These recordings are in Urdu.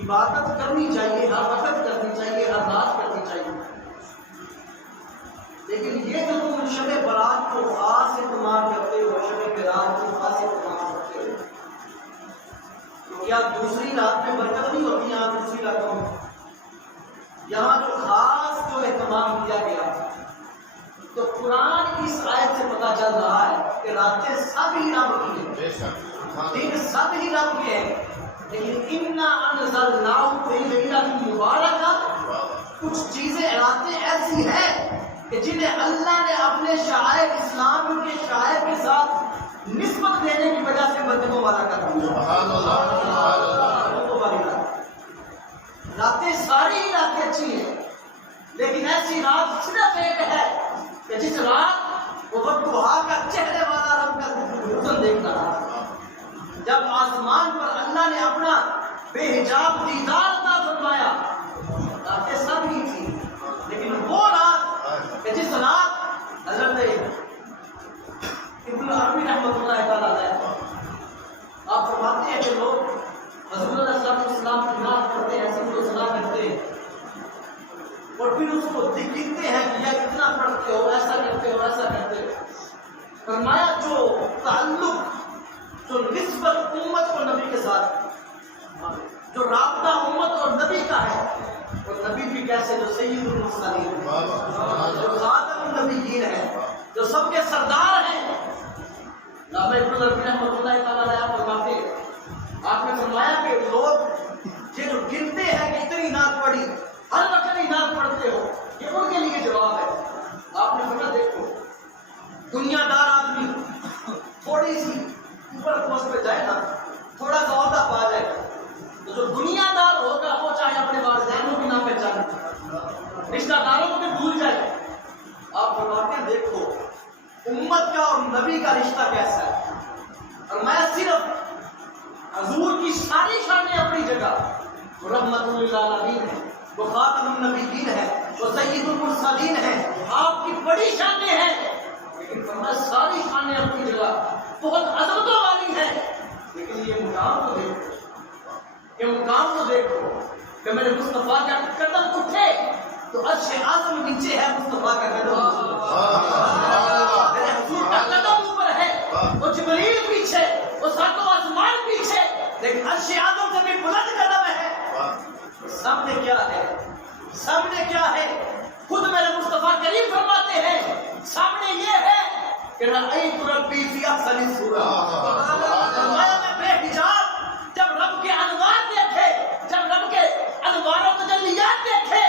عبادت کرنی چاہیے، ہر وقت کرنی چاہیے، ہر رات کرنی چاہیے، لیکن یہ جو تم شب برات کو خاص اہتمام کرتے ہو، شب برات کو خاص اہتمام کرتے ہو، تو کیا دوسری رات میں برکت نہیں ہوتی؟ یہاں دوسری راتوں میں یہاں جو خاص جو اہتمام کیا گیا، تو قرآن اس آیت سے پتہ چل رہا ہے کہ راتیں سب ہی رب کی ہیں، دن سب ہی رب کے ہیں، لیکن اِنَّا أَنزَلْنَاهُ فِي لَيْلَةٍ مُبَارَكَةٍ، کچھ چیزیں راتیں ایسی ہیں کہ جنہیں اللہ نے اپنے شعائر اسلام کے شعائر کے ساتھ نسبت دینے کی وجہ سے برکتوں والا کر دیا۔ راتیں ساری ہی راتیں اچھی ہیں، لیکن ایسی رات صرف ایک ہے کہ جس رات وہ وقتوہا کا چہرے والا رب کا حسن دیکھتا رہا، جب آسمان پر اللہ نے اپنا بے حجاب دیدار عطا فرمایا۔ راتیں سب ہی تھی، لیکن وہ رات کہ جس رات حضرت ابن عربی رحمۃ اللہ تعالیٰ علیہ آپ فرماتے ہیں کہ لوگ حضور اللہ صلی اللہ علیہ وسلم کی نعت پڑھتے ہیں، ایسی کو سنا کرتے ہیں، اور پھر اس کو لکھتے ہیں کہ یہ کتنا پڑھتے ہو، ایسا کرتے ہو، ایسا کرتے ہو۔ فرمایا جو تعلق، جو نسبت امت اور نبی کے ساتھ، جو رابطہ امت اور نبی کا ہے، اور نبی بھی کیسے؟ جو سید المرسلین، جو خاتم النبیین ہے، جو سب کے سردار ہیں۔ علامہ ابن عربی رحمۃ اللہ تعالیٰ علیہ فرماتے ہیں، آپ نے فرمایا کہ لوگ یہ جو گنتے ہیں کہ اتنی نعت پڑھی، ہر وقت اتنی نعت پڑھتے ہو، یہ ان کے لیے جواب ہے۔ آپ نے فرمایا دیکھو، دنیا دار آدمی تھوڑی سی اوپر پوسٹ پہ جائے نا، تھوڑا سا عہدہ پا جائے، تو جو دنیا دار ہوگا وہ چاہے اپنے والدینوں کی نہ پہچانے، رشتہ داروں کو بھی بھول جائے۔ آپ فرماتے ہیں دیکھو امت کا اور نبی کا رشتہ کیسا ہے، اور میں صرف حضور کی ساری شانیں اپنی جگہ، وہ رحمت للعالمین ہے، وہ خاتم النبیین ہے، وہ سید المرسلین ہے، آپ کی بڑی شانیں ہیں، لیکن فرمایا ساری شانیں اپنی جگہ بہت عظمتوں والی ہیں، لیکن یہ مقام تو دیکھو، یہ مقام تو دیکھو کہ میرے مصطفیٰ کا قدم اٹھے تو عرش اعظم نیچے ہے، مصطفیٰ کا قدم میرے حضور کا قدم اوپر ہے، وہ جبریل پیچھے، وہ ساتوں آسمان پیچھے، لیکن عرش اعظم سے بھی بلند قدم ہے۔ سامنے کیا ہے؟ سامنے کیا ہے؟ خود میرے مصطفیٰ کریم فرماتے ہیں سامنے یہ ہے کہ رأیت ربی فی احسن صورت، فرمایا میں بے حجاب جب رب کے انوار دیکھے، جب رب کے انوار و تجلیات دیکھے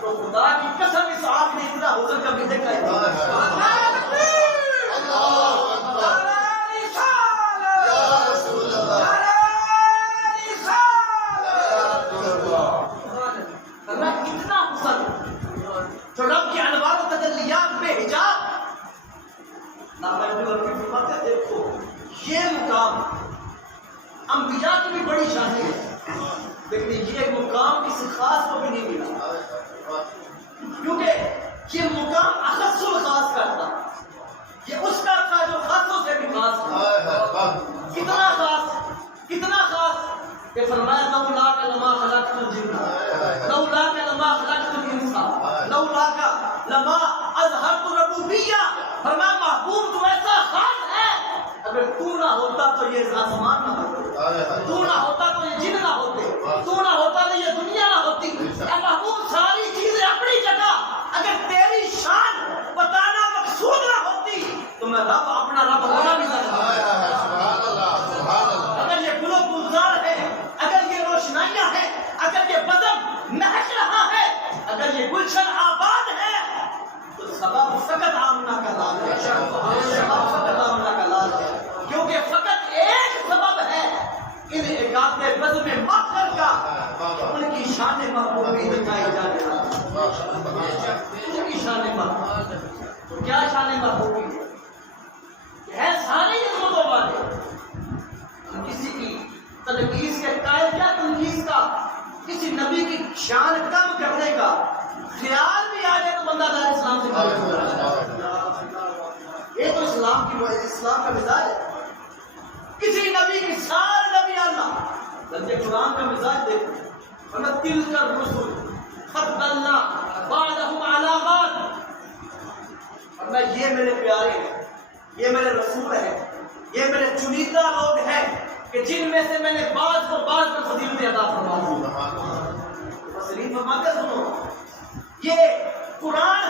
تو خدا کی قسم اس آنکھ نے اتنا حسن کبھی دیکھا ہے۔ تو رب کے انوار و تجلیات بے حجاب دیکھو یہ مقام انبیاء کی بھی بڑی شان ہے، لیکن یہ مقام کسی خاص کو بھی نہیں ملا، کیونکہ یہ مقام اخص الخاص کرتا، یہ اس کا تھا جو خاصوں سے بھی خاص تھا۔ کتنا خاص، کتنا خاص کہ فرمایا لولا لما خلقت الجن لولا لما خلقت الانس لولا لما اظہرت ربوبیہ، فرمایا محبوب تو ایسا خاص ہے، اگر تو نہ ہوتا تو یہ آسمان نہ ہوتے، تو نہ ہوتا تو یہ جن نہ ہوتے، تو نہ ہوتا تو یہ دنیا نہ ہوتی۔ اے محبوب ساری چیزیں اپنی جگہ، اگر تیری شان بتانا مقصود نہ ہوتی تو میں رب اپنا رب ہونا بھی نہ چاہتا۔ اگر یہ گل و گلزار ہے، اگر یہ روشنائیاں ہیں، اگر یہ بدن مہک رہا ہے، اگر یہ گلشن آباد ہے تو سبب فقط آمنہ کا لال ہے، سبب فقط آمنہ کا لال ہے، کیونکہ فقط ایک سبب ہے ان اقامت بزم مکر کا، ان کی شان محبوبی دکھائی جا رہا ہے، ان کی شان محبوبی، کیا شان محبوبی ہے؟ سارے عظمتوں والے، کسی کی تنقیص کے قائل کیا تنقیص کا، کسی نبی کی شان کم کرنے کا خیال بھی آ جائے تو بندہ دار اسلام سے خارج ہو جائے۔ یہ تو اسلام کا مزاج ہے، کسی نبی کی سارے نبی اللہ، بلکہ قرآن کا مزاج دیکھو، تِلْكَ الرُّسُلُ فَضَّلْنَا بَعْضَهُمْ عَلَىٰ بَعْضٍ، اور میں یہ میرے پیارے ہیں، یہ میرے رسول ہیں، یہ میرے چنیدہ لوگ ہیں کہ جن میں سے میں نے بعض کو بعض پر فضیلتیں عطا فرما دی۔ تسلیم فرما کر سنو، یہ قرآن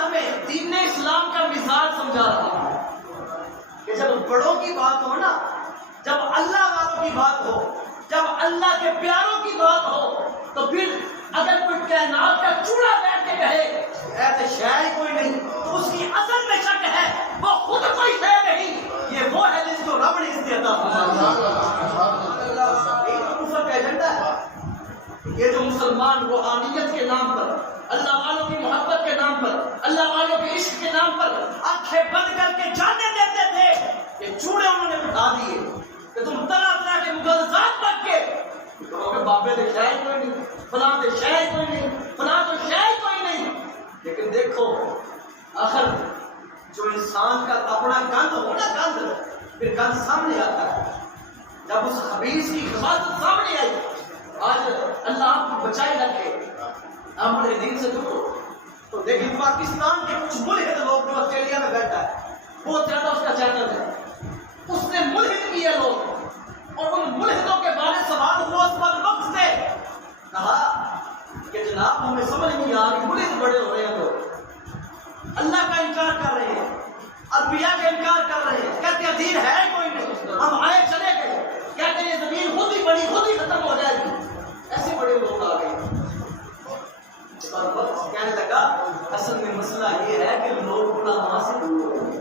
ہمیں دین اسلام کا مثال سمجھا رہا ہے کہ جب بڑوں کی بات ہو نا، جب اللہ والوں کی بات ہو، جب اللہ کے پیاروں کی بات ہو، تو پھر اگر کوئی کائنات کا چوڑا بیٹھ کے کہے ایسے شے کوئی نہیں تو اس کی اصل میں شک ہے، وہ خود کوئی شے نہیں، یہ وہ ہے جس کو رب نے اس عطا فرمایا۔ یہ تو کفر کا ایجنڈا ہے، یہ جو مسلمان روحانیت کے نام پر، اللہ والوں کی محبت کے نام پر، اللہ والوں کے عشق کے نام پر آنکھیں بند کر کے جانے دیتے تھے، یہ چوڑے انہوں نے بٹھا دیے کہ تم طرح طرح کے مغلظات رکھ کے کہو کہ بابے دے شاید کوئی نہیں، فلاں دے شاید کوئی نہیں، فلاں تو شاید کوئی نہیں۔ لیکن دیکھو آخر جو انسان کا اپنا گند ہو نا، گند پھر گند سامنے آتا ہے، جب اس خبیث کی حفاظت سامنے آئی، آج اللہ آپ کو بچائے رکھے، آپ اپنے دین سے دور ہو، تو لیکن پاکستان کے کچھ ملحد لوگ جو آسٹریلیا میں بیٹھا ہے، بہت زیادہ اس کا چینل ہے، اس نے ملحد کیے لوگ، اور ان ملحدوں کے بارے سوال ہوا اس وقت سے، کہا کہ جناب ہمیں سمجھ نہیں آ رہی، ملحد بڑے ہو رہے ہیں لوگ، اللہ کا انکار کر رہے ہیں، انبیاء کا انکار کر رہے ہیں، کہتے ہیں دین ہے کوئی نہیں، ہم آئے چلے گئے، کہتے ہیں یہ زمین خود ہی بڑی خود ہی ختم ہو جائے گی، ایسے بڑے لوگ آ گئے۔ اور وقت کہنے لگا اصل میں مسئلہ یہ ہے کہ لوگ علماء سے دور ہو گئے،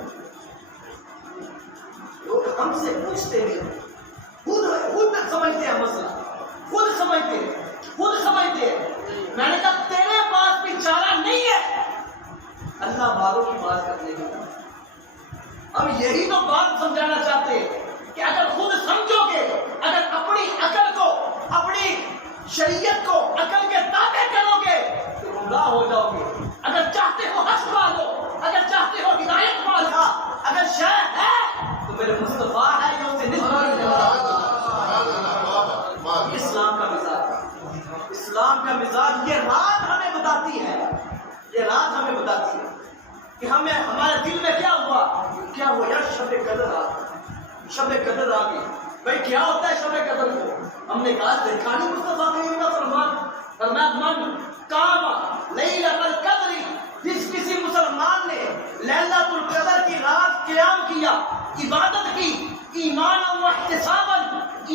لوگ ہم سے پوچھتے نہیں، خود سمجھتے ہیں مسئلہ، خود سمجھتے ہیں۔ میں نے کہا تیرے پاس بھی چارہ نہیں ہے اللہ والوں کی بات کرنے کا، ہم یہی تو بات سمجھانا چاہتے ہیں کہ اگر خود سمجھو گے، اگر اپنی عقل کو، اپنی شریعت کو عقل کے تابع کرو گے تو گمراہ ہو جاؤ گے۔ اگر چاہتے ہو حق پالو، اگر چاہتے ہو ہدایت پالو، اگر شے ہے تو میرے مصطفیٰ ہے جو اسے نسبت اسلام کا مزاج ہے۔ اسلام کا مزاج یہ رات ہمیں بتاتی ہے، یہ رات ہمیں بتاتی ہے کہ ہمیں ہمارے دل میں کیا ہوا یار شب قدر آ گئی۔ بھائی کیا ہوتا ہے شب قدر کو؟ ہم نے کہا دیکھا نہیں مصطفیٰ کریم کا فرمان، فرمایا من قام لیلۃ القدر، جس کسی مسلمان نے لیلۃ القدر کی رات قیام کیا، عبادت کی، ایمان و احتسابا،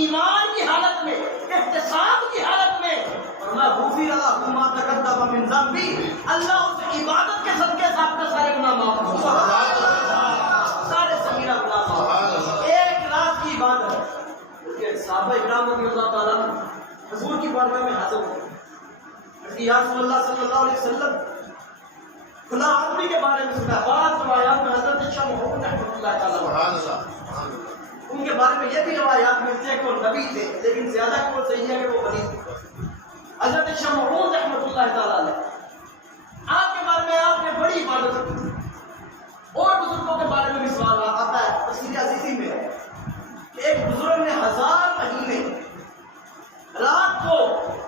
ایمان کی حالت میں، احتساب کی حالت میں، فرمایا غفر لہ ما تقدم من ذنبہ، اللہ اس عبادت کے صدقے سے آپ کے سارے گناہ معاف کر دے، سارے صغیرہ گناہ معاف۔ ایک رات کی عبادت۔ صحابہ اکرام رضی اللہ تعالیٰ حضور کی بارگاہ میں حاضر ہوئے، یا رسول اللہ صلی اللہ علیہ وسلم فلاں آدمی کے بارے میں سنا۔ بعض روایات میں حضرت شاہ محمود رحمۃ اللہ تعالیٰ ان کے بارے میں یہ بھی روایات ملتی ہے کہ وہ نبی تھے، لیکن زیادہ قول صحیح ہے کہ وہ ولی تھے۔ حضرت شاہ محمود رحمۃ اللہ تعالیٰ نے آپ کے بارے میں آپ نے بڑی عبادت کی، اور بزرگوں کے بارے میں بھی سوال آتا ہے، تفسیر عزیزی میں ہے کہ ایک بزرگ نے 1000 مہینے رات کو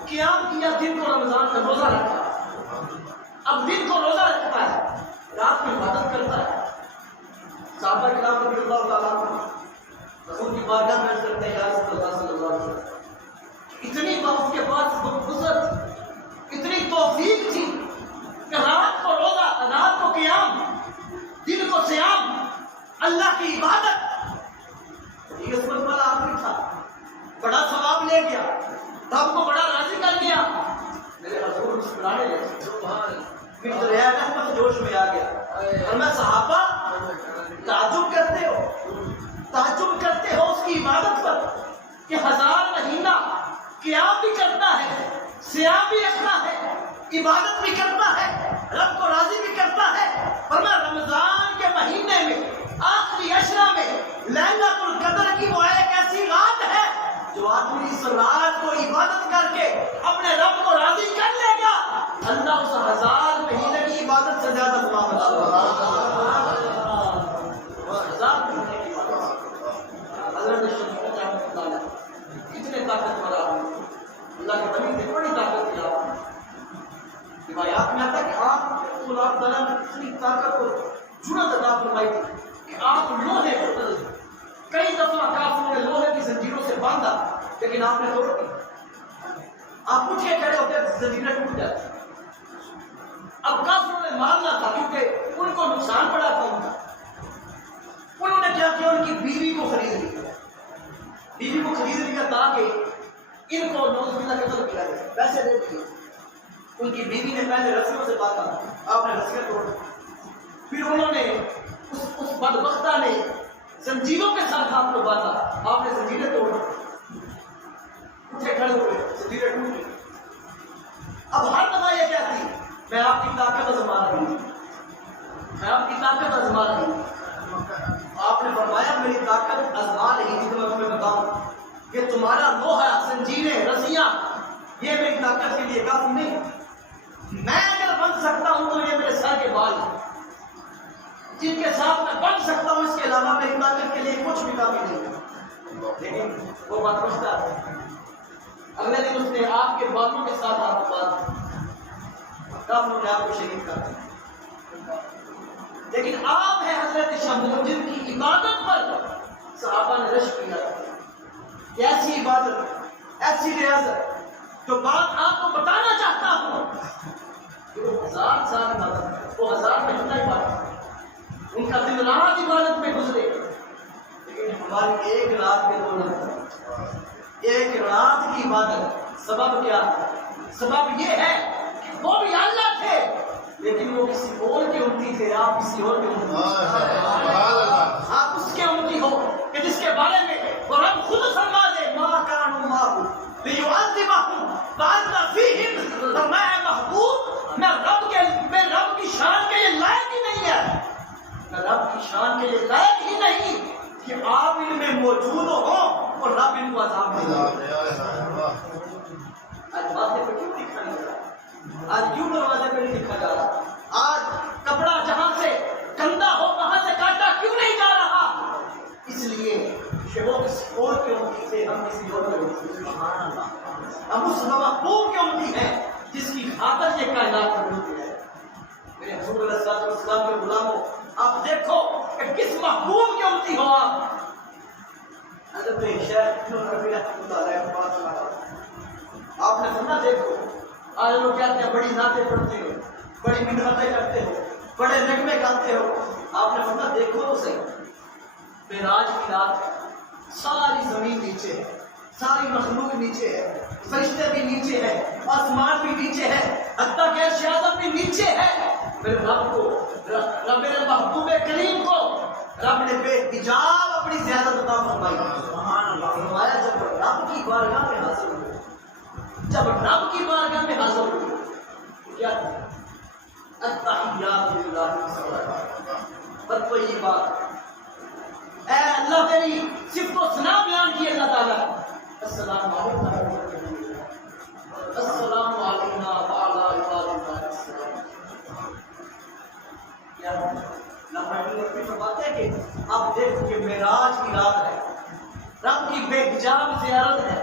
قیام کیا، دن کو رمضان کا روزہ رکھا۔ اب دن کو روزہ رکھتا ہے، رات میں عبادت کرتا ہے۔ صحابہ کرام رضی اللہ تعالیٰ عنہ رسول کی بارگاہ میں عرض کرتے ہیں، یا رسول اللہ صلی اللہ علیہ وسلم، اتنی اس کے پاس وسعت، اتنی توفیق تھی کہ رات کو روزہ، رات کو قیام، دن کو صیام، اللہ کی عبادت۔ یہ قسمت والا آدمی تھا، بڑا ثواب لے گیا، رب کو بڑا راضی کر گیا۔ میرے حضور مسکرانے لگے، پھر دریا رحمت جوش میں آ گیا، اور میں صحابہ تعجب کرتے ہو اس کی عبادت پر کہ 1000 مہینہ قیام بھی کرتا ہے، صیام بھی رکھتا ہے، عبادت بھی کرتا ہے، رب کو راضی بھی کرتا ہے۔ فرمایا رمضان کے مہینے میں آخری عشرہ میں لیلۃ القدر کی وہ ایک ایسی رات ہے جو آدمی اس رات کو عبادت کر کے اپنے رب کو راضی کر لے گا، اللہ اس 1000 مہینے کی عبادت سے زیادہ ثواب عطا کرے۔ کتنے طاقتور آدمی، اللہ کے ولی تھے، بڑی طاقت کی آدمی۔ روایات میں آتا ہے کہ آپ اللہ تعالیٰ نے اتنی طاقت اور جرأت عطا فرمائی تھی کہ آپ لوہے کو، کئی دفعہ کافروں نے لوہے کی زنجیروں سے باندھا لیکن آپ نے توڑ دی، آپ اٹھ کے کھڑے ہوتے زنجیریں ٹوٹ جاتی۔ اب کافروں نے مارنا تھا کیونکہ ان کو نقصان پڑا تھا ان کا۔ انہوں نے کیا کیا، ان کی بیوی کو خرید لیا تاکہ ان کو نوز باللہ قتل کیا جائے، پیسے دے دیے۔ ان کی بیوی نے پہلے رسیوں سے باندھا، آپ نے رسیاں توڑ دی، پھر انہوں نے اس بدبختہ نے زنجیروں کے ساتھ آپ کو باندھا، آپ نے زنجیریں توڑ دی، اٹھے کھڑے ہوئے، زنجیریں ٹوٹ گئی۔ اب ہر دفعہ یہ کہتی میں آپ کی طاقت آزما رہی ہوں، میں آپ کی طاقت آزما رہی ہوں۔ آپ نے فرمایا میری طاقت آزما رہی تھی تو میں تمہیں بتاؤں کہ تمہارا لوہا، زنجیریں، رسیاں یہ میری طاقت کے لیے کافی نہیں، میں اگر بن سکتا ہوں تو یہ میرے سر کے بال جن کے ساتھ میں بن سکتا ہوں، اس کے علاوہ میری طاقت کے لیے کچھ بھی کافی نہیں۔ لیکن وہ بات پوچھتا ہے، اگلے دن اس نے آپ کے بالوں کے ساتھ آپ کو بات کافروں نے آپ کو شہید کر دیا۔ لیکن آپ ہے حضرت شاہ محمود جن کی عبادت پر صحابہ نے رشک کیا، ایسی عبادت، ایسی ریاضت جو بات آپ کو بتانا چاہتا ہوں، وہ 1000 سال عبادت، وہ 1000 مہینہ عبادت، ان کا دن رات عبادت میں گزرے، لیکن ہماری ایک رات میں 2 رات، ایک رات کی عبادت۔ سبب کیا؟ سبب یہ ہے کہ وہ بھی اللہ تھے لیکن وہ کسی اور کے امتی تھے، آپ کسی اور کے امتی، آپ اس کے امتی ہو کہ جس کے بارے میں وہ رب خود فرما دے ما کانوا معه لیعذبهم وانت فیہم، اور میں محبوب، میں رب کی شان کے یہ لائق ہی نہیں ہے، میں رب کی شان کے یہ لائق ہی نہیں کہ آپ ان میں موجود ہو اور رب ان کو عذاب دے۔ آج باتیں پہ کیوں لکھا نہیں جا رہا؟ آج کیوں دروازے پہ نہیں لکھا جا رہا؟ آج کپڑا جہاں سے گندا ہو وہاں سے کاٹا کیوں نہیں جا رہا؟ اس لیے کہ وہ کسی اور کے امتی تھے، ہم کسی اور کے امتی تھے۔ ہم اس محبوب کائنات پر ملتی ہے۔ میرے حضور علیہ السلام کے غلاموں، آپ دیکھو کہ کس محبوب کے امتی ہو آپ۔ حضرت شیخ ابن عربی رحمۃ اللہ علیہ کی بات سنا، آپ نے سنا دیکھو آج لوگ کہتے ہیں بڑی نعتیں پڑھتے ہو، بڑی منتیں کرتے ہو، بڑے نغمے گاتے ہو، آپ نے سنا دیکھو تو صحیح، معراج کی رات ہے، ساری زمین نیچے ہے، ساری مخلوق نیچے ہے، فرشتے بھی نیچے ہے، آسمان بھی نیچے ہے، حتیٰ کہ عرش اعظم بھی نیچے ہے۔ میرے رب کو، رب میرے محبوب کریم کو رب نے بے حجاب اپنی زیادت عطا فرمائی۔ سبحان اللہ۔ فرمایا جب رب کی بارگاہ میں حاضر ہوئے، جب رب کی بارگاہ میں حاضر ہوئے کیا التحیات للہ والطیبات، اے اللہ تیری صفت و ثنا بیان کی اللہ تعالیٰ، السلام علیکم السلام علینا وعلی عباد اللہ السلام۔ کیا فرماتے ہیں کہ آپ دیکھو کہ معراج کی رات ہے، رب کی بے حجاب زیارت ہے،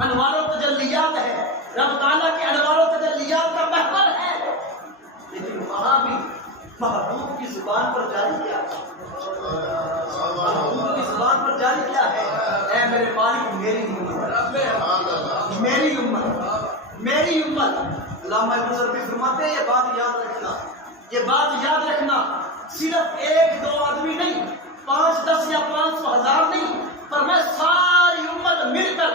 انوار و تجلیات ہے، رب تعالیٰ کے انوار و تجلیات کا محور ہے، لیکن وہاں بھی محبوب کی زبان پر جاری کیا ہے، محبوب کی زبان پر جاری کیا ہے، اے میرے مالک میری امت، میری امت، میری امت۔ علامہ ابن عربی فرماتے ہیں یہ بات یاد رکھنا، یہ بات یاد رکھنا، صرف ایک دو آدمی نہیں، 5 10 یا 500 1000 نہیں، پر میں ساری امت مل کر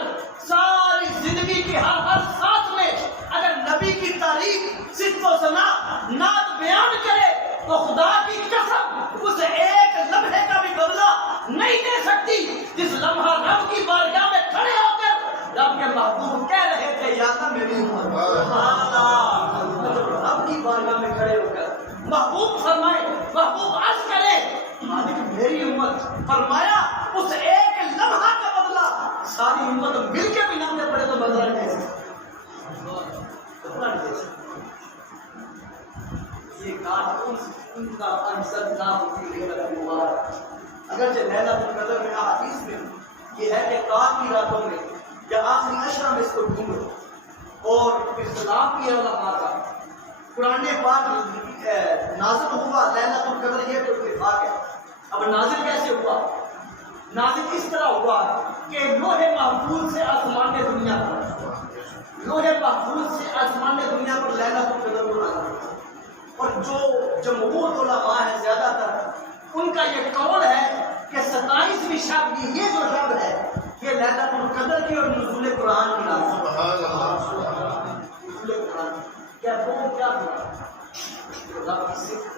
ساری زندگی کے ہر ساتھ میں اگر نبی کی تعریف صفت و ثنا نعت بیان کرے تو خدا کی قسم اسے ایک لمحے کا بھی بدلہ نہیں دے سکتی۔ جس لمحہ رب کی بارگاہ میں کھڑے ہو کر رب کے محبوب کہہ رہے تھے یا اللہ میری امت، سبحان اللہ، رب کی بارگاہ میں کھڑے ہو کر محبوب فرمائے، محبوب عرض کرے مالک میری امت، فرمایا اس ایک لمحہ کا بدلہ ساری امت مل کے بھی نہ دے پڑے تو بدلہ نہیں دے سکتے۔ یہ کار ان کا انصر نہ ہوتی لیلۃ المبارک، اگرچہ لیلۃ القدر میں حدیث میں یہ ہے کہ رات کی راتوں میں یا آخری عشرہ میں اس کو ڈھونڈو، اور اختلاف بھی ہے علماء کا، قرآن پاک نازل ہوا لیلۃ القدر یہ تو اتفاق ہے، اب نازل کیسے ہوا؟ نازل اس طرح ہوا کہ لوح محفوظ سے آسمان دنیا پر، لوح محفوظ سے آسمان دنیا پر لیلۃ القدر کو نازل ہوا، اور جو جمہور علماء ہیں زیادہ تر ان کا یہ قول ہے کہ 27ویں شب یہ جو شب ہے یہ لیلۃ القدر کی اور نزول قرآن کی نازل ہے۔ نزول قرآن کیا کیا ہوا؟ اللہ کی صفت،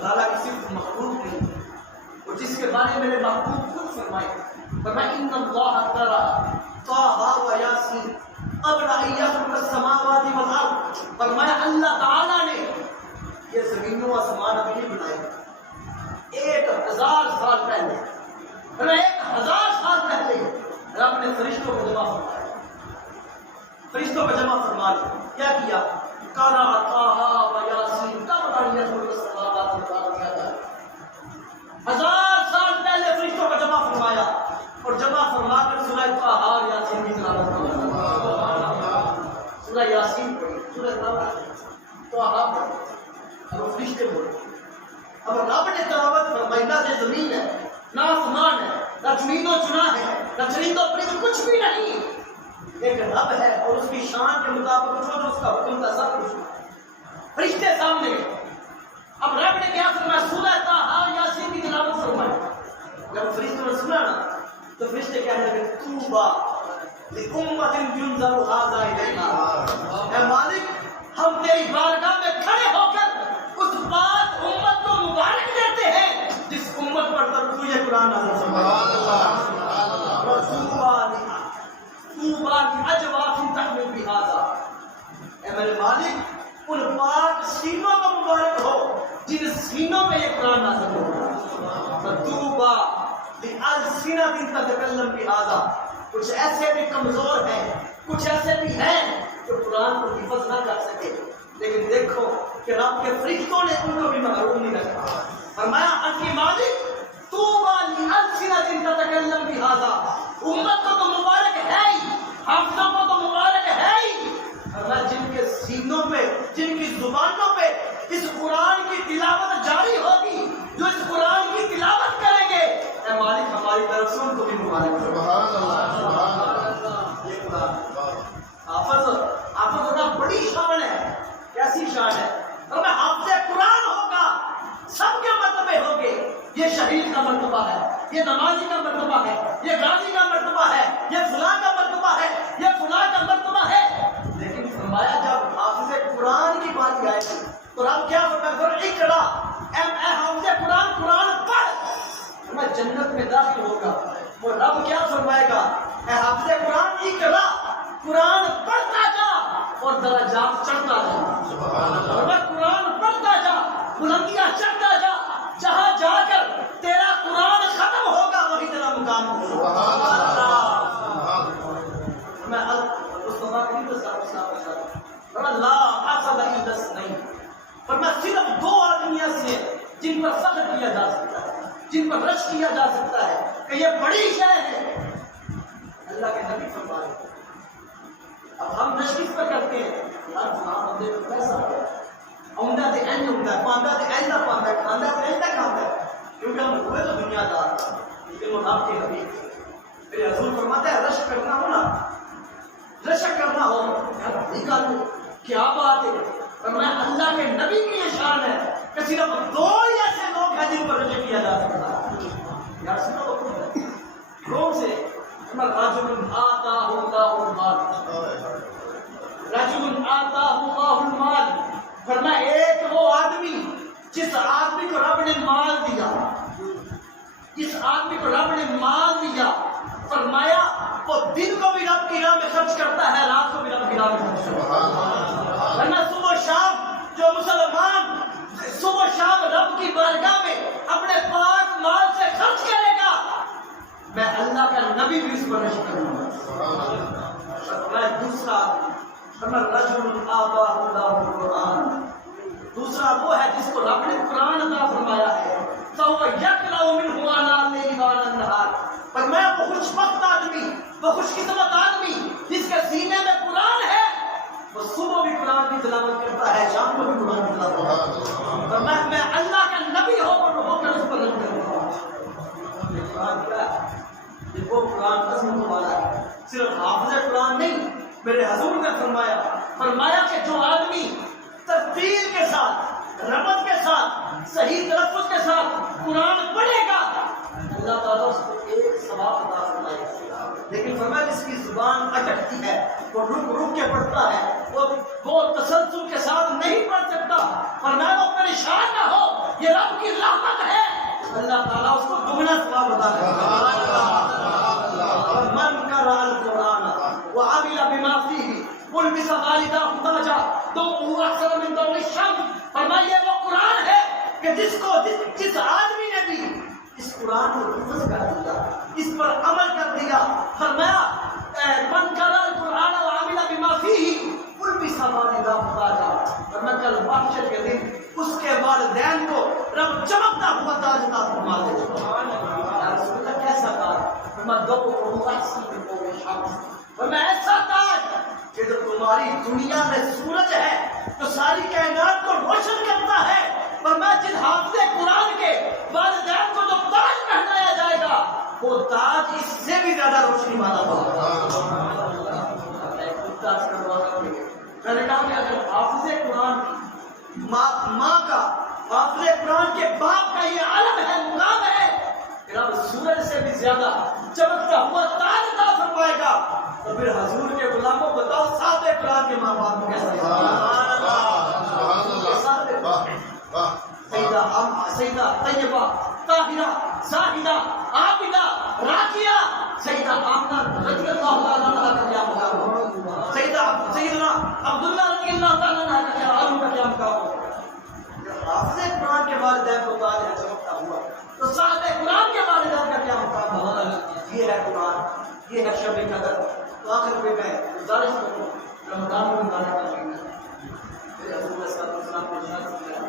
تعالیٰ کی صفت مخلوق نہیں، اور جس کے بارے میں میرے محبوب خود فرمائے، فرمایا ان اللہ تعالیٰ طٰہٰ و یاسین قبل ان یخلق السماوات والارض، فرمایا اللہ تعالیٰ نے یہ زمین و آسمان ابھی نہیں بنائے، 1000 سال پہلے، 1000 سال پہلے رب نے فرشتوں کو جمع فرمایا، فرشتوں کو جمع فرما کیا کیا؟ قرأ طٰہٰ و یاسین قبل ان یخلق السماوات والارض، 1000 سال پہلے فرشتوں کو جمع فرمایا، اور جمع فرما کر سورہ طٰہٰ اور یاسین کی تلاوت فرمائی، سورہ یاسین پڑھی، سورہ طٰہٰ پڑھی، اور فرشتے پڑھے۔ اب رب نے تلاوت فرمائی، نہ یہ زمین ہے نہ آسمان ہے نہ چنین و چنا ہے نہ چنین و پرند، کچھ بھی نہیں، ایک رب ہے اور اس کی شان کے مطابق جو اس کا حکم تھا سب کچھ فرشتے سامنے۔ اب رب نے کیا فرمایا؟ سورہ طٰہٰ یاسین کی تلاوت فرمائی۔ جب فرشتوں نے سنا نا تو فرشتے کہنے لگے طوبیٰ لأمۃ ينظر هذا إلیہا، اے مالک ہم تیری بارگاہ میں کھڑے ہو کر اس بات امت کو مبارک دیتے ہیں جس امت پر تو یہ قرآن نازل فرمایا۔ طوبیٰ لأجواف تحمل بهذا، اے میرے مالک ان پاک سینوں کو مبارک ہو جن سینوں پہ یہ قرآن نازل ہو۔ طوبیٰ لألسنۃ تتکلم بهذا، کچھ ایسے بھی کمزور ہیں، کچھ ایسے بھی ہیں جو قرآن کو حفظ نہ کر سکے، لیکن دیکھو کہ رب کے فرشتوں نے ان کو بھی محروم نہیں رکھا۔ فرمایا ان کی مالک طوبیٰ لألسنۃ تتکلم بهذا، امت کو تو مبارک ہے ہی، حافظوں کو تو مبارک ہے ہی، فرمایا جن کے سینوں پہ قرآن. حافظ ہونا بڑی شان ہے. کیسی شان ہے؟ اور میں حافظ قرآن ہوگا سب کے مرتبے ہوگے. یہ شہید کا مرتبہ ہے, یہ نمازی کا مرتبہ ہے, یہ غازی کا مرتبہ ہے, یہ فلاں کا مرتبہ ہے, یہ فلاں کا مرتبہ ہے. لیکن فرمایا جب حافظ قرآن کی بات آئے گی تو رب کیا فرمایا؟ اقرا, اے حافظ قرآن, قرآن پڑھ, میں جنت میں داخل ہوگا. وہ رب کیا فرمائے گا؟ اے حافظ قرآن اقرا, قرآن پڑھتا جا اور درجات چڑھتا جا. اور میں قرآن پڑھتا جا, بلندیاں چڑھتا جا, جہاں جا کر تیرا قرآن ختم ہوگا وہی تیرا مقام ہوگا. میں مصطفیٰ کریم صلی اللہ علیہ وسلم اللہ احسن الدس نہیں, پر میں صرف دو آدمی ایسے ہیں جن پر فخر کیا جا سکتا ہے, جن پر رش کیا جا سکتا ہے کہ یہ بڑی شے ہے. اللہ کے نبی فرمائے. اب ہم رش کس پہ کرتے ہیں؟ ہر فلاں بندے کو پیسہ ہے, عمدہ تے اینج عمدہ ہے, پاندہ تے اینج نہ پاندہ ہے, کھاندہ تے اینج نہ کھاندہ ہے, کیونکہ ہم ہوئے تو دنیا دار, لیکن وہ آپ کے نبی. میرے حضور فرماتا ہے رش کرنا ہو نا, رشک کرنا ہو, نکالو, کیا بات ہے. اور میں اللہ کے نبی کی یہ شان ہے کہ صرف دو ایسے لوگ ہیں جن پر رشک کیا جا سکتا ہے. یار سنو روم سے رجل آتاہ اللہ المال, رجل آتاہ اللہ المال. فرمایا ایک وہ آدمی جس آدمی کو رب نے مال دیا, جس آدمی کو رب نے مال دیا, فرمایا وہ دن کو بھی رب کی راہ میں خرچ کرتا ہے, رات کو بھی رب کی راہ میں خرچ کرتا ہے. ورنہ صبح شام جو مسلمان صبح شام رب کی بارگاہ میں اپنے پاک مال سے خرچ کرے گا, میں اللہ کا نبی بھی اس پر رشک کروں گا. دوسرا رجل آتاہ اللہ القرآن, دوسرا وہ ہے جس کو رب نے قرآن عطا فرمایا ہے. فَهُوَ يَقْرَأُ مِنْهُ آنَاءَ اللَّيْلِ وَآنَاءَ النَّهَارِ. پر میں وہ خوش بخت آدمی, وہ خوش قسمت آدمی جس کے سینے میں قرآن ہے, وہ صبح بھی قرآن کی تلاوت کرتا ہے, شام کو بھی قرآن کی تلاوت کرتا ہے. پر میں اللہ کا نبی ہو کر اس پر رشک کرتا ہوں. یہ قرآن کیا ہے؟ یہ وہ قرآن عظمت والا ہے. صرف حافظ قرآن نہیں, میرے حضور نے فرمایا کہ جو آدمی ترتیل کے ساتھ, ربط کے ساتھ, صحیح تلفظ کے ساتھ قرآن پڑھے گا, اللہ تعالیٰ اس کو ایک ثواب عطا فرمائے گا. لیکن فرمایا جس کی زبان اٹکتی ہے, وہ رک کے پڑھتا ہے, وہ تسلسل کے ساتھ نہیں پڑھ سکتا, فرمایا وہ پریشان نہ ہو, یہ رب کی رحمت ہے, اللہ تعالیٰ اس کو دگنا ثواب عطا کرے گا. من قرأ القرآن وعمل بما فيه البس والداه تاجا ضوءه احسن من ضوء الشمس. فرمایا وہ قرآن ہے کہ جس آدمی نے بھی اس قرآن کو حفظ کر دیا, اس پر عمل کر دیا, فرمایا من قرأ القرآن وعمل بما فيه البس والداه تاجا. فرمایا کل محشر کے دن اس کے والدین کو رب چمکتا ہوا تاج عطا فرما دے گا. یا رسول اللہ کیسا تاج؟ فرمایا ضوءه احسن من ضوء الشمس. فرمایا ایسا تاج کہ جب تمہاری دنیا میں سورج ہے تو ساری کائنات کو روشن کرتا ہے. فرمایا جن حافظ قرآن کے والدین کو جو تاج پہنایا جائے گا وہ تاج اس سے بھی زیادہ روشنی والا ہوگا. میں نے کہا کہ اگر حافظ قرآن کی ماں کا, حافظ قرآن کے باپ کا یہ عالم ہے, مقام ہے کہ رب سورج سے بھی زیادہ چمکتا ہوا تاج عطا فرمائے گا, تو پھر حضور کے غلاموں بتاؤ صاحب قرآن کے ماں باپ کو کیسا سیدہ طیبہ طاہرہ زاہدہ عابدہ راکیہ سیدہ آمنہ رضی اللہ تعالیٰ عنہ کا کیا مقام ہو, سیدنا عبداللہ رضی اللہ تعالیٰ عنہ کا کیا عالم کا کیا مقام ہو. جب حافظ قرآن کے والدین کو تاج ہے چمکتا ہوا, تو صاحب قرآن کے والدین کا کیا مقام ہو. یہ ہے قرآن, یہ ہے شب قدر. تو آخر پہ میں گزارش کروں, رمضان میں گزارش کا مہینہ میرے حضور صلی اللہ علیہ وسلم نے ارشاد کیا,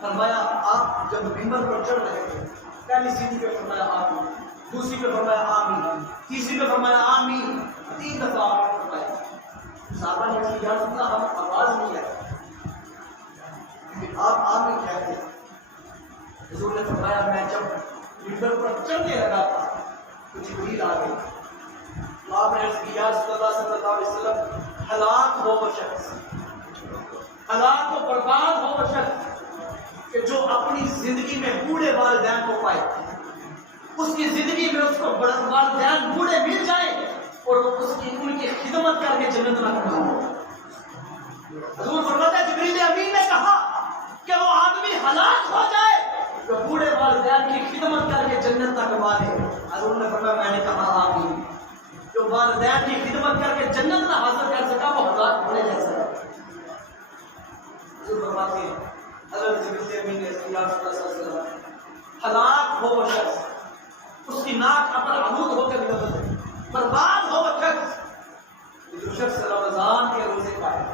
فرمایا آپ جب ممبر پر چڑھ رہے تھے, پہلی سیڑھی پہ فرمایا آمین, دوسری پہ فرمایا آمین, تیسری پہ فرمایا آمین, 3 دفعہ آپ نے فرمایا. صحابہ نے کہا یا رسول اللہ ہم آواز نہیں ہے, آپ آمین کہتے ہیں. حضور نے فرمایا میں جب ممبر پر چڑھنے لگا تھا تو جبریل آ گئی, تو آپ نے عرض کیا رسول اللہ صلی اللہ ہلاک ہو وہ شخص، ہلاک و برباد ہو وہ شخص کہ جو اپنی زندگی میں بوڑھے والدین کو پائے، اس کی زندگی میں اس کو والدین بوڑھے مل جائے اور وہ ان کی خدمت کر کے جنت نہ کمائے۔ حضور فرماتے ہیں جبریل امین نے کہا کہ وہ آدمی ہلاک ہو جائے جو بوڑھے والدین کی خدمت کر کے جنت نہ کما دے۔ حضور نے فرمایا میں نے کہا آمین۔ جو والدین کی خدمت کر کے جنت نہ حاصل کر سکا وہ ہلاک ہونے جیسا ہے۔ حضور فرماتے ہیں حضرت جبریل امین نے یا رسول اللہ صلی اللہ علیہ وسلم ہلاک ہو وہ شخص، اس کی ناک اپر عمود ہو کے نکل جائے، برباد ہو وہ شخص جو شخص رمضان کے روزے پائے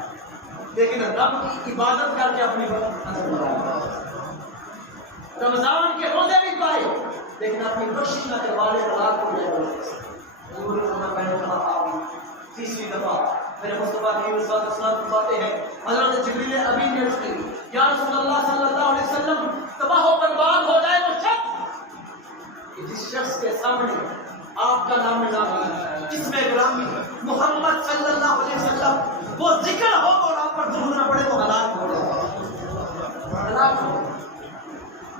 لیکن رب کی عبادت کر کے اپنی رمضان کے روزے بھی پائے لیکن اپنی بخشش نہ کروانے ہلاک ہو جائے۔ حضور میں نے کہا آمین۔ تیسری دفعہ میرے مصطفیٰ کریم صلی اللہ علیہ وسلم فرماتے ہیں حضرت جبریل امین نے عرض کی یا رسول اللہ صلی اللہ علیہ وسلم تباہ و برباد ہو جائے وہ شخص کہ جس شخص کے سامنے آپ کا نام نام جس میں گرامی محمد صلی اللہ علیہ وسلم وہ ذکر ہو اور آپ پر درود نہ پڑے تو ہلاک ہو جائے، ہلاک ہو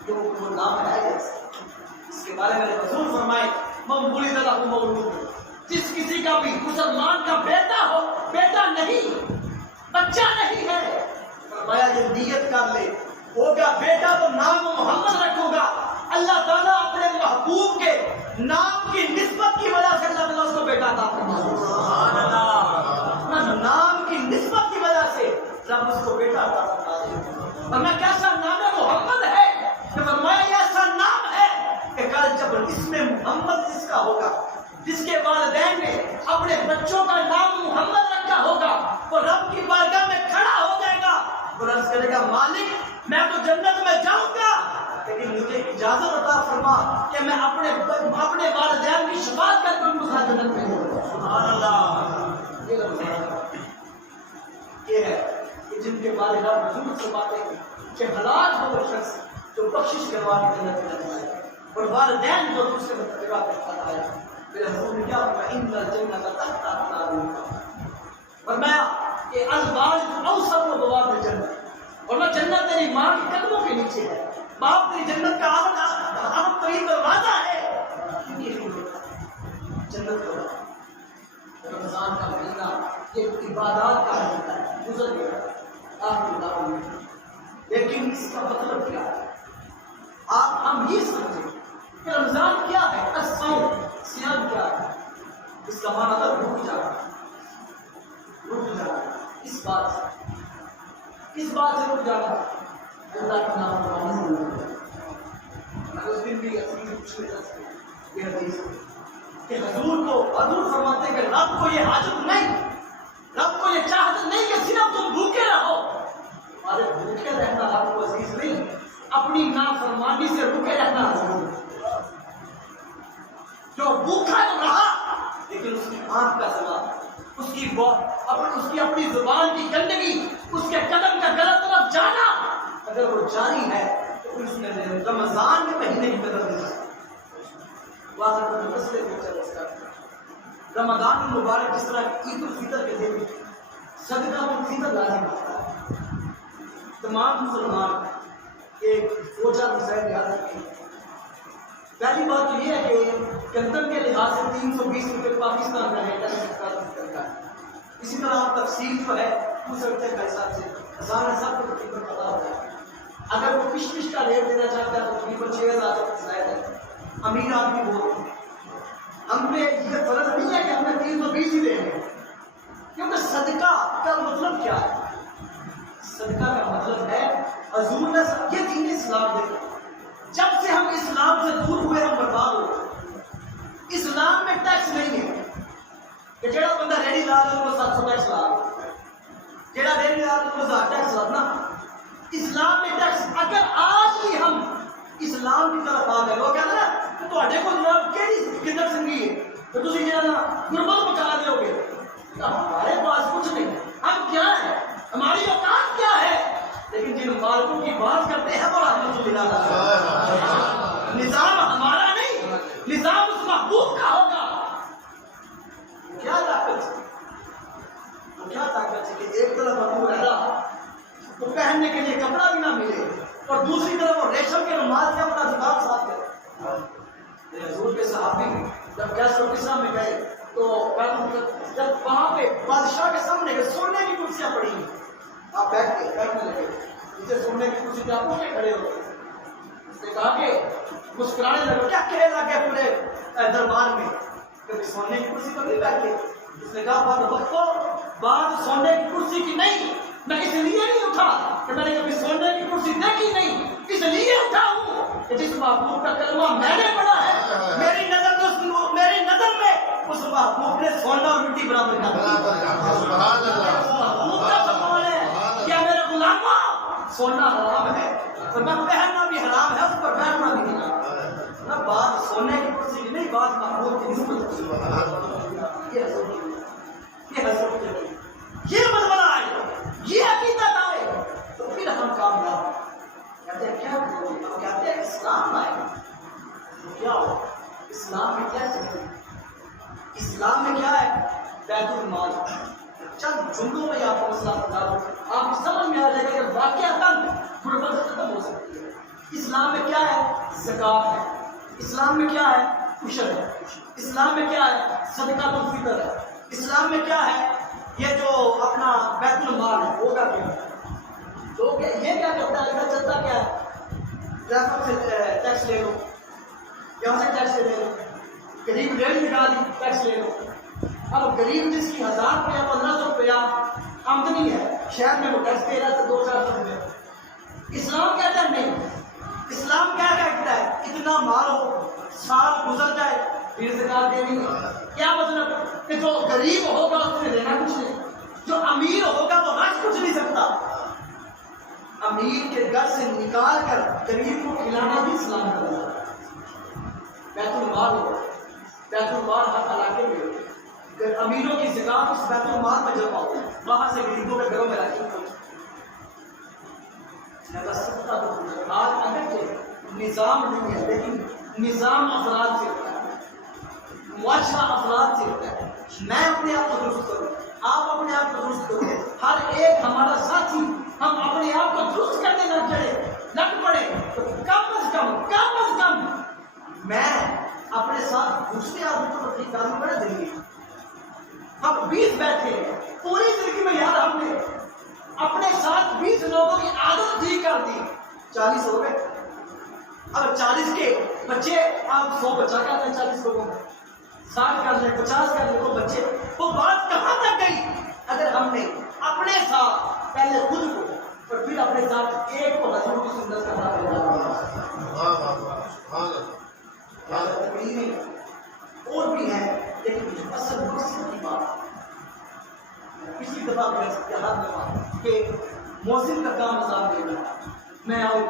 جو وہ نام ہے اس کے بارے میں رسول فرمائے من ولد له مولود، جس کسی کا بھی مسلمان کا بیٹا ہو، بیٹا نہیں بچہ نہیں ہے، فرمایا یہ نیت کر لے ہوگا بیٹا تو نام محمد رکھوں گا، اللہ تعالیٰ اپنے محبوب کے نام کی نسبت کی وجہ سے اللہ تعالیٰ اس کو بیٹا عطا فرمائے۔ سبحان اللہ، نام کی نسبت کی وجہ سے رب اس کو بیٹا عطا فرمائے۔ اور میں کیسا نام ہے محمد ہے کہ فرمایا یہ ایسا نام ہے کہ کل جب اس میں محمد جس کا ہوگا، جس کے والدین نے اپنے بچوں کا نام محمد رکھا ہوگا، وہ رب کی بارگاہ میں کھڑا ہو جائے گا اور عرض کرے گا مالک میں تو جنت میں جاؤں گا لیکن مجھے اجازت عطا فرما کہ میں اپنے والدین کی شفاعت کر کے ان کو ساتھ جنت میں جاؤں۔ سبحان اللہ، یہ ہے کہ جن کے بارے میں رسول سے باتیں کہ ہلاک ہو وہ شخص جو بخشش کروا کے جنت میں جائے اور والدین کو دوسرے متبع کرتا ہے۔ پھر حضور نے کیا فرمایا ان الجنت تحت اقدام، فرمایا کہ الوالد اوسط ابواب الجنت، اور وہ جنت تیری ماں کے قدموں کے نیچے ہے، باپ تیری جنت کا اہم ترین دروازہ ہے۔ جنت کا رمضان کا مہینہ یہ عبادات کا مہینہ ہے، گزر گیا آخری دعوت میں، لیکن اس کا مطلب کیا ہے؟ ہم یہ سمجھیں کہ رمضان کیا ہے؟ الصوم، صیام کیا ہے؟ اس کا معنی تھا رک جانا، رک جانا، اس بات سے رک جانا اللہ کے نام پر۔ اس دن بھی یہ حدیث کہ حضور فرماتے کہ رب کو یہ حاجت نہیں، رب کو یہ چاہت نہیں کہ صرف تم بھوکے رہو، ہمارے بھوکے رہنا رب کو عزیز نہیں، اپنی نافرمانی سے رکے رہنا ضرور۔ جو بھوکا تو رہا لیکن اس کی آنکھ کا سوال، اس کی اپنی زبان کی گندگی، اس کے قدم کا غلط طرف جانا اگر وہ جاری ہے تو اس نے رمضان کے مہینے کی قدر نہیں کی۔ رمضان المبارک جس طرح عید الفطر کے دن صدقہ الفطر لازم ہوتا ہے، تمام مسلمان ایک دو چار مسائل یاد رکھیں۔ پہلی بات تو یہ ہے کہ گندم کے لحاظ سے 320 روپے پاکستان کا ریٹ ہے، اسی طرح آپ تفصیل جو ہے دوسرے کا حساب سے ہزار سب کو تقریباً پتا ہوتا ہے۔ اگر وہ کشمش کا ریٹ دینا چاہتا ہے تو تقریباً 6000 سے زائد ہے، امیر آدمی وہ ہم نے یہ فرض نہیں ہے کہ ہم نے 320 ہی دینے، کیونکہ صدقہ کا مطلب کیا ہے؟ صدقہ کا مطلب ہے حضور نے یہ دین اسلام دیکھا، جب سے ہم اسلام سے دور ہوئے ہم برباد ہو گئے۔ اسلام میں ٹیکس نہیں ہے کہ جڑا بندہ ریڈی لا لے وہ 700 ٹیکس لا لے، جڑا ریڈی لا لے وہ 1000 ٹیکس لانا۔ اسلام میں ٹیکس، اگر آج بھی ہم اسلام کی طرف آ گئے، وہ کہتے ہیں کہ تواڈے کو جناب کیڑی کدھر سنگی ہے تو تسی جڑا غربت مچا دیو گے، ہمارے پاس کچھ نہیں، ہم کیا ہیں، ہماری اوقات کیا ہے، لیکن جن مالکوں کی بات کرتے ہیں وہ رحمت اللہ، نظام ہمارا نہیں، نظام اس محبوب کا ہوگا۔ کیا طاقت پہننے کے لیے کپڑا بھی نہ ملے، اور دوسری طرف وہ ریشم کے رومال سے اپنا دکان ساتھ کرے۔ حضور کے صحابی جب کیسر و کسریٰ میں گئے تو جب وہاں پہ بادشاہ کے سامنے گئے، سونے کی کرسیاں پڑی ہیں، آپ بیٹھنے لگے، اسے سونے کی کرسی پہ آپ اٹھ کے کھڑے ہو گئے۔ اس نے کہا کہ مسکرانے لگے، کیا کہنے لگے پورے دربار میں، کبھی سونے کی کرسی پر نہیں بیٹھے؟ اس نے کہا بات وقتو بات سونے کی کرسی کی نہیں، میں اس لیے نہیں اٹھا کہ میں نے کبھی سونے کی کرسی دیکھی نہیں، اس لیے اٹھا ہوں کہ جس محبوب کا کلمہ میں نے پڑھا ہے، میری نظر میں اس محبوب نے سونا اور مٹی برابر کر دیا۔ محبوب کا فرمان ہے کہ میرے غلاموں سونا حرام ہے اور میں پہننا بھی حرام ہے، اس پر بیٹھنا بھی حرام ہے۔ نہ بات سونے کی کرسی کی نہیں، بات محبوب کی نسبت کی۔ یہ ململہ آئے، یہ عقیدت آئے تو پھر ہم کامیاب۔ کہتے ہیں کیا ہم کہتے ہیں اسلام آئے تو کیا ہو؟ اسلام میں کیا چاہیے؟ اسلام میں کیا ہے؟ بیت المال۔ چند جملوں میں آپ کو مسئلہ بتا دوں، آپ کو سمجھ میں آ جائے گا کہ واقعتاً غربت ختم ہو سکتی ہے۔ اسلام میں کیا ہے؟ زکوٰۃ ہے۔ اسلام میں کیا ہے؟ عشر ہے۔ اسلام میں کیا ہے؟ صدقۃ الفطر ہے۔ اسلام میں کیا ہے؟ یہ جو اپنا بیت المال ہے وہ کا کیا ہے؟ تو یہ کیا کرتا ہے؟ اگر چلتا کیا ہے؟ ٹریفک سے ٹیکس لے لو، یہاں سے ٹیکس لے لو، غریب ریل نکال دی ٹیکس لے لو۔ اب غریب جس کی 1000 روپیہ 1500 روپیہ آمدنی ہے، شہر میں وہ ٹیکس دے رہا ہے 200-400 روپیہ۔ اسلام کہتا ہے نہیں، اسلام کیا کہتا ہے؟ اتنا مال ہو، سال گزر جائے پھر زکات دینی ہے۔ کیا مطلب کہ جو غریب ہوگا اس نے دینا کچھ نہیں، جو امیر ہوگا وہ رکھ کچھ نہیں سکتا۔ امیر کے گھر سے نکال کر غریب کو کھلانا بھی اسلام کا ہے۔ بیت المال ہو، بیت المال ہر علاقے میں ہو، امیروں کی زکات اس بیت المال میں جمع ہو، وہاں سے غریبوں کے گھروں میں رکھی ہو۔ آج اگرچہ نظام نہیں ہے لیکن نظام افراد سے ہوتا ہے، معاشرہ افراد سے ہوتا ہے۔ میں اپنے آپ کو درست کروں، آپ اپنے آپ کو درست کرو، ہر ایک ہمارا ساتھی ہم اپنے آپ کو درست کرنے لگ پڑے تو کم از کم میں اپنے ساتھ دوسرے آدمی کو ٹھیک کرنا پڑے زندگی۔ ہم 20 بیٹھے پوری زندگی میں، یار ہم نے اپنے ساتھ 20 لوگوں کی عادت ٹھیک کر دی، 40 ہو گئے۔ اب 40 کے بچے، آپ 100 بچہ کرتے ہیں 40 لوگوں میں، 60 کر لیں 50 کر لیں، وہ بچے، وہ بات کہاں تک گئی؟ اگر ہم نے اپنے ساتھ پہلے خود کو اور پھر اپنے ساتھ ایک کو حضور کی سنت کرنا تقریریں اور بھی ہیں، لیکن اصل مقصد کی بات پچھلی دفعہ کہ موسم کا کام اذان دینا، میں آؤں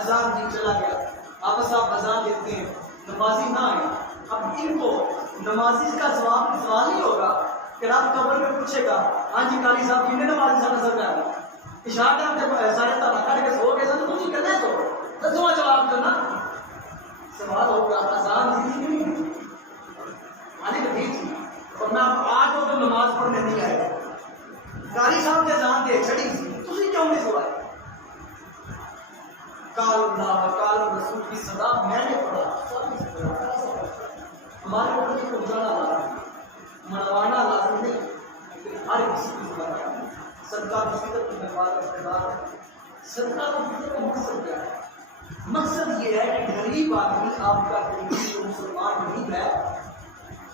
اذان دی چلا گیا، آپ صاحب اذان دیتے ہیں، نمازی نہ آئے، اب ان کو نمازی کا سوال ہی ہوگا کہ رات قبر میں پوچھے گا، ہاں جی قاری صاحب کتنے نمازی سا نظر آ رہا اشارہ کرتے سارے تاکہ کے سو گئے سن تو نہیں کرنا تو دسواں جواب دینا سوال ہوگا اذان دی نہیں آنے کا دی تھی اور میں آج وہ نماز پڑھنے نہیں آئے قاری صاحب نے اذان دے چھڑی تھی تسی کیوں نہیں سوائے؟ قال اللہ قال رسول کی صدا میں نے پڑھا، ہمارے اوپر کو جانا لازم منوانا لازم نہیں، ہر کسی کی ذمہ صدقہ فطر کی حفاظت ہے۔ صدقہ فطر کا مقصد کیا ہے؟ مقصد یہ ہے کہ غریب آدمی آپ کا غریب جو مسلمان نہیں ہے،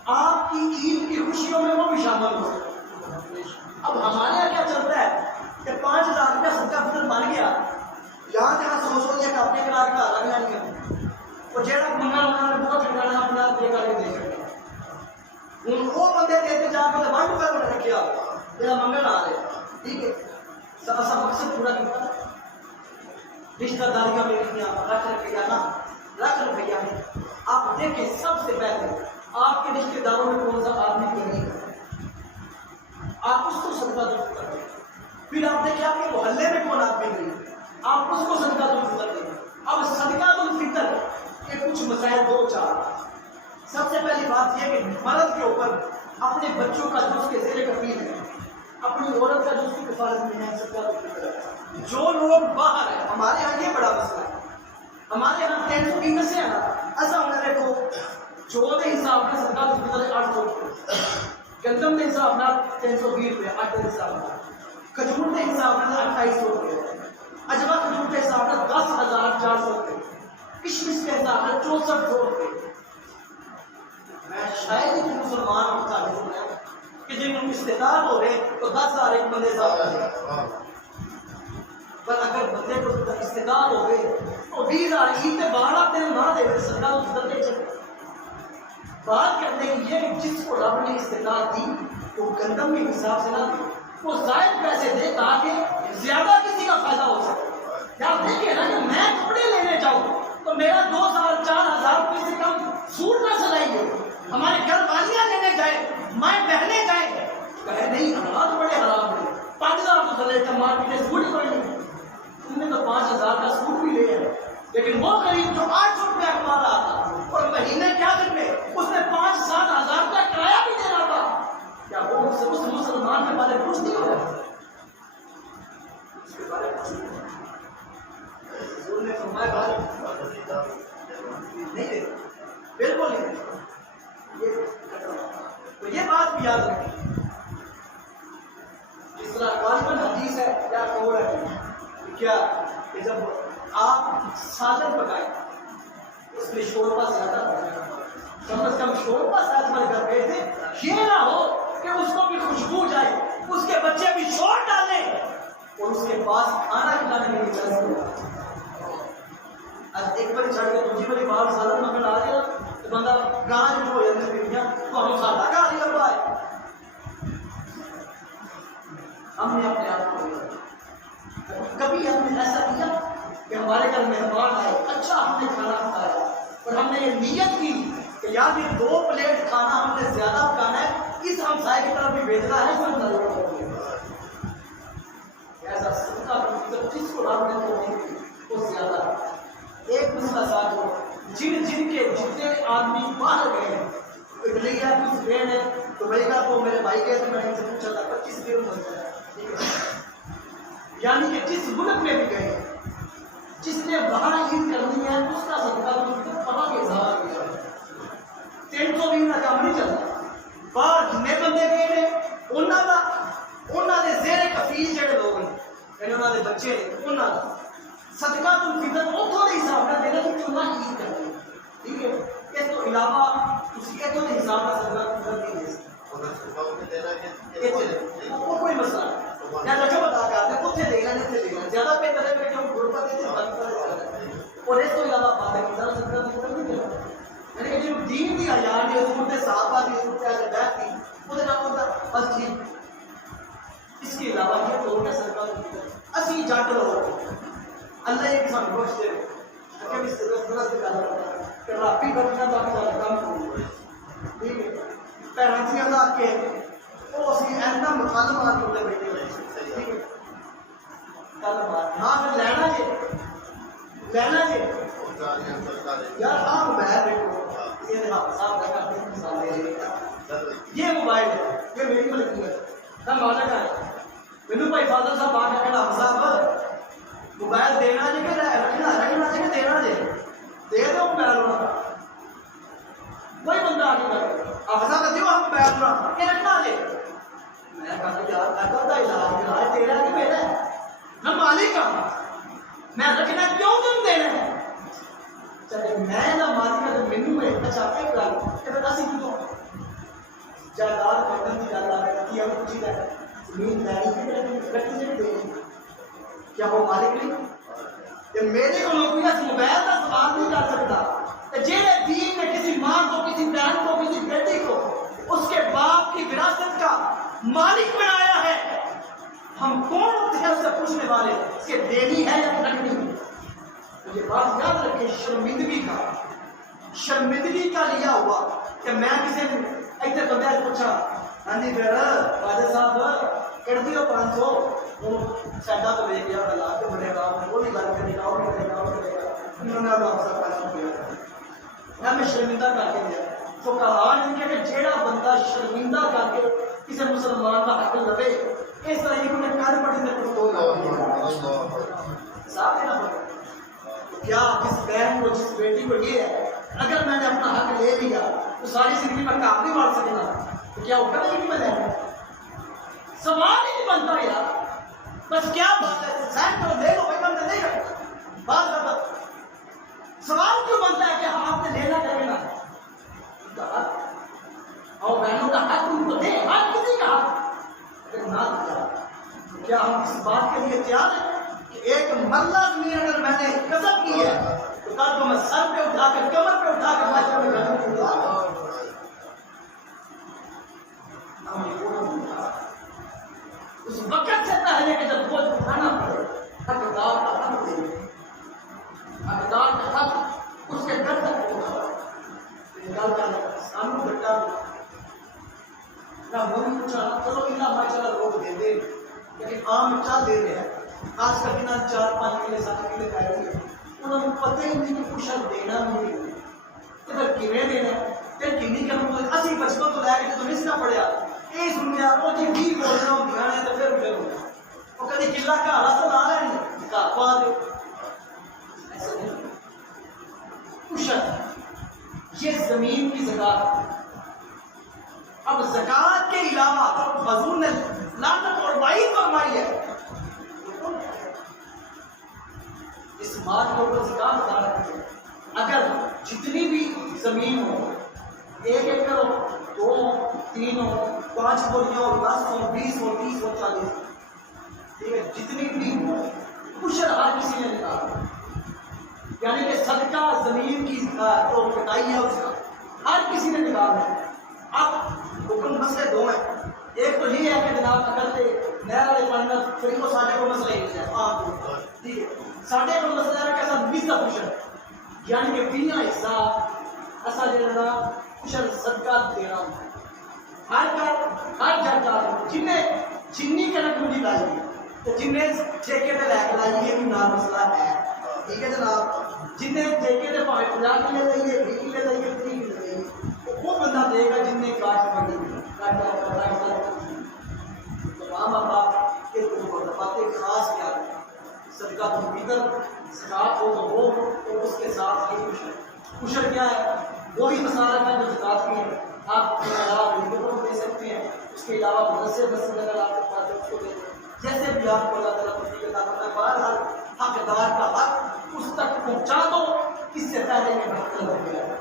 آپ کی عید کی خوشیوں میں وہ بھی شامل ہو سکے۔ اب ہمارے یہاں کیا چلتا ہے کہ 5000 روپیہ صدقہ فطر بن گیا، یہاں جہاں سو لیا کہ اپنے کرا کے الگ لیا نہیں، اور جہاں منگا نے بہت ٹھکانا اپنے آپ دے کر کے دے سکتے ان وہ بندے دیتے جا کے ون روپئے میں رکھے آپ میرا منگل آ رہے ٹھیک ہے، ایسا مقصد پورا کیا رشتہ داریاں میں کتنی رکھ روپیہ ہے۔ آپ دیکھیں سب سے پہلے آپ کے رشتے داروں میں کون سا آدمی غریب ہے، آپ اس کو صدقہ درست کرتے ہیں۔ پھر آپ دیکھیں آپ کے محلے میں کون آدمی غریب ہے، آپ اس کو صدقہ درست کرتے ہیں۔ اب صدقہ الفطر کے کچھ مسائل 2-4۔ سب سے پہلی بات یہ کہ مرد کے اوپر اپنے بچوں کا جو اس کے زیر کفیل ہے، اپنی عورت کا جو اس کی کفالت میں ہے، صدقہ الفطر ہے۔ جو لوگ باہر ہیں، ہمارے یہاں یہ بڑا مسئلہ ہے، ہمارے یہاں 320 سے ہے ایسا ہونا دیکھو جو دے حساب میں صدقہ فطر 800 روپے، گندم کے حساب میں 320 روپے، آٹے کے حساب میں، کھجور کے حساب میں 2800 روپے، اجوا کھجور کے حساب میں 10,400 روپے، کشمش کے حساب میں 6400 روپے۔ میں شاید ہی مسلمان ہوتا ہے کہ جن کو استعداد ہو رہے تو 10,000 ایک بندے صاحب، پر اگر بندے کو استعداد ہو گئے تو 20,000 عید کے 12 دن نہ دے رہے صدقہ فطر دے چلے۔ بات کرنے کی یہ کہ جس کو رب نے استعداد دی وہ گندم کے حساب سے نہ دے، وہ زائد پیسے دے تاکہ زیادہ کسی کا فائدہ ہو سکے۔ یا دیکھیں نا کہ میں کپڑے لینے جاؤں تو میرا 2,000-4,000 روپے سے کم سوٹ نہ سلائیے، ہمارے گھر والیاں لینے جائے، مائیں بہنے جائیں، کہے نہیں حالات بڑے حرام ہیں، 5,000 تو سلے کا مارکیٹ سوٹ ہی پڑے، تم نے تو 5,000 کا سوٹ بھی لے ہے، لیکن وہ غریب جو 800 روپے کما رہا تھا اور مہینے کیا کرنے اس نے 5-7 ہزار کا کرایہ بھی دینا تھا، کیا وہ اس مسلمان کے بارے کچھ نہیں ہوا؟ اس کے بارے کچھ نہیں ہوا۔ حضور نے فرمایا بھائی نہیں دے، بالکل نہیں دے۔ تو یہ بات بھی یاد رکھیں، جس طرح غالباً حدیث ہے یا قول ہے کیا کہ جب آپ سالن پکائیں اس میں شوربہ زیادہ کم از کم شوربہ ساتھ میں کر رہے تھے، یہ نہ ہو کہ اس کو بھی خوشبو جائے، اس کے بچے بھی شور ڈالیں اور اس کے پاس کھانا کھلانے کے لیے چل گیا۔ آج ایک بار چھڑ کے دوسری باری بار سالن مکن آ گیا تو بندہ گانا جو ہو جاتے پیڑیاں تو ہم سادہ کا آ رہی ہے، ہم نے اپنے آپ کو کبھی ہم نے ایسا کیا کہ ہمارے گھر مہمان آئے، اچھا ہم نے کھانا کھایا اور ہم نے یہ نیت کی کہ یار یہ 2 پلیٹ کھانا ہم نے زیادہ پکانا ہے، اس ہمسائے کی طرف بھی بھیجنا ہے، کوئی نظر ایسا صدقہ جس کو رب نے توفیق دی وہ زیادہ ہے۔ ایک مسئلہ ساتھ ہو، جن کے جتنے آدمی باہر گئے ہیں، اٹلی ہے، کچھ اسپین ہے، دبئی کا تو میرے بھائی گئے تھے، میں نے ان سے پوچھا تھا 25 دن بنتا ہے، یعنی کہ جس ملک میں بھی گئے جس نے وہاں عید کرنی ہے اس کا صدقہ تو پتا کے حساب کیا 320 کا کام نہیں چلتا۔ باہر جتنے بندے گئے نے انہوں نے زیر کفیل جڑے لوگ ہیں، انہوں نے بچے نے، انہوں نے صدقہ الفطر اتوں کے حساب سے دینا کہ چنا عید کرنی، ٹھیک ہے؟ اس تو علاوہ اسی اتوں کے حساب سے صدقہ الفطر نہیں دے سکتے، وہ کوئی مسئلہ نہیں۔ یا رقم ادا کرتے ہیں کتنے دینا نہیں دینا، زیادہ بہتر ہے کہ ہم غربت ہے اور اس کو علاوہ بات ہے کہ صدقہ الفطر نہیں دینا، یعنی کہ جو دین کی آیات ہے حضور کے صحابہ کی حضور کے اہل بیت کی وہ نام ہوتا بس ٹھیک۔ اس کے علاوہ یہ تو کیا صدقہ الفطر اسی جٹ لوگ اللہ ایک سان گوشت دے کہ بھی صدقہ سے کہا کہ راپی بچنا تاکہ کام کروں، ٹھیک ہے؟ پیرنٹیاں لا کے وہ اسی ایسا مکالمات ہوتے بیٹھے ہوئے، ٹھیک ہے؟ کالمات ہاں پھر لینا جی یار آپ موبائل دیکھو، یہ صاحب کا کرتے ہیں مثال، یہ موبائل ہے، یہ میری ملکی ہے، میں مالک ہے، میرے بھائی فادر صاحب آ کے کہنا صاحب موبائل دینا جی کہ رکھنا جی کہ دینا جی، دے دو موبائل ہونا، کوئی بندہ آ کے کرے آپ صاحب دیو ہم موبائل ہونا کہ رکھنا جی، میں کہا یار اگر کا علاج تیرا کہ میرا ہے، میں مالک ہوں، میں رکھنا کیوں تم دینا ہے؟ چلے میں نہ مالک ہے تو مینو میں اچھا ایک گل کہ پھر اسی کیوں جائیداد بندن کی گل آ رہی ہے پوچھی ہے زمین لینی کہ کٹی سے دینی، کیا وہ مالک نہیں؟ کہ میرے کو کوئی اس موبائل کا سوال نہیں کر سکتا کہ جہے دین نے کسی ماں کو، کسی بہن کو، کسی بیٹی کو اس کے باپ کی وراثت کا مالک بنایا ہے، ہم کون ہوتے ہیں اس سے پوچھنے والے کہ دینی ہے یا رکھنی ہے؟ یہ بات یاد رکھیں، شرمندگی کا لیا ہوا کہ میں کسی نے ایسے بندے سے پوچھا ہاں جی پھر راجا صاحب کر دیو 500 وہ سیڈا تو لے گیا بلا کے بڑے رام وہ نہیں گل کرے گا، وہ نہیں کرے گا، وہ کرے گا، انہوں نے آپ سب 500 دیا، میں شرمندہ کر کے دیا۔ تو کہا ان کے کہ جیڑا بندہ شرمندہ کر کے کسی مسلمان کا حق لگے اس طرح یہ انہیں کر پڑی میں کچھ دو صاحب دینا پڑے. کیا جس بہن کو جس بیٹی کو یہ ہے اگر میں نے اپنا حق لے لیا تو ساری زندگی میں کام نہیں مار سکنا تو کیا وہ کرے گی؟ میں سوال ہی نہیں بنتا یار. بس کیا بات ہے سین کرو دے لو بھائی بندے نہیں کرتا بات کرتا سوال کیوں بنتا ہے کہ ہم آپ نے لینا کرے نا اور بہنوں کا حق ان کو دے ہر کسی کا حق اگر نہ دیا تو کیا ہم اس بات کے لیے تیار ہیں کہ ایک مرلہ زمین اگر میں نے قسم کی ہے تو کل کو میں سر پہ اٹھا کر کمر پہ اٹھا کر معاشرے میں گھر میں اٹھا اس وقت سے پہلے کہ جب بوجھ اٹھانا پڑے حقدار کا حق دے حقدار کا حق اس کے گھر تک پہنچا سامنے بٹا نہ بولی پوچھا چلو اللہ ماشاءاللہ لوگ دے دے لیکن عام کیا دے رہے ہیں آج کل کنا 4-5 کلے 7 کلے کھائے ہوئے انہوں نے پتہ ہی نہیں کہ کچھ دینا نہیں تو پھر کیویں دینا پھر کنی کہ ہم اسی بچپن تو لے کے تو نہیں نہ پڑیا یہ سن لیا وہ جی بھی بولنا ہوتا ہے تو پھر اٹھے ہوتا وہ کدی کلا کا رس لا لینی کا پا دے ایسا نہیں کچھ یہ زمین کی زکات. اب زکات کے علاوہ حضور نے لعنت اور وعید فرمائی ہے اس مال کو زکات ادا کریں. اگر جتنی بھی زمین ہو 1 ایکڑ ہو 2 3 ہو 5 بوریاں ہو 10 ہو 20 ہو 30 ہو 40 ٹھیک ہے جتنی بھی ہو کچھ ہر کسی نے نکالا یعنی کہ صدقہ زمین کی جو کٹائی ہے اس کا ہر کسی نے نکالا ہے. اب حکم مسئلے 2 ہیں. ایک تو یہ ہے کہ جناب اگر نہر والے پانی میں پھر کو ساڈے کو مسئلہ ہی ہے ٹھیک ہے ساڈے کو مسئلہ ہے کہ ایسا مزہ پوچھنا یعنی کہ بنا حصہ ایسا جڑا کچھ صدقہ دینا ہر جگہ جنی کنک مجھے لائی تو جن ٹھیکے پہ لے کے لائی یہ بھی نام مسئلہ ہے ٹھیک ہے جناب جن ٹھیکے پہ 50 کلے لائیے 20 کلے لائیے 30 کلے لائیے وہ بندہ دے گا جن نے کاش پڑی تمام آپ کے باتیں خاص کیا صدقہ تو بھیتر زکات ہو تو وہ اور اس کے ساتھ یہ کشر کیا ہے وہی مسالہ کا جو زکات کی ہے آپ کے علاوہ غریبوں کو دے سکتے ہیں اس کے علاوہ مدرسے اگر آپ کے پاس اس کو دے جیسے بھی آپ کو اللہ تعالیٰ کی عطا کرتا ہے بہرحال حقدار کا حق اس تک پہنچا دو اس سے پہلے کہ حق طلب کیا جائے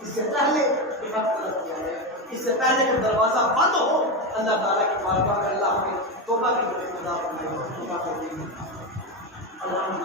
اس سے پہلے کہ حق طلب کیا جائے اس سے پہلے کہ دروازہ بند ہو اللہ تعالیٰ کی بارگاہ میں اللہ ہمیں توبہ کی خدا فرمائے توبہ کر دیں. الحمد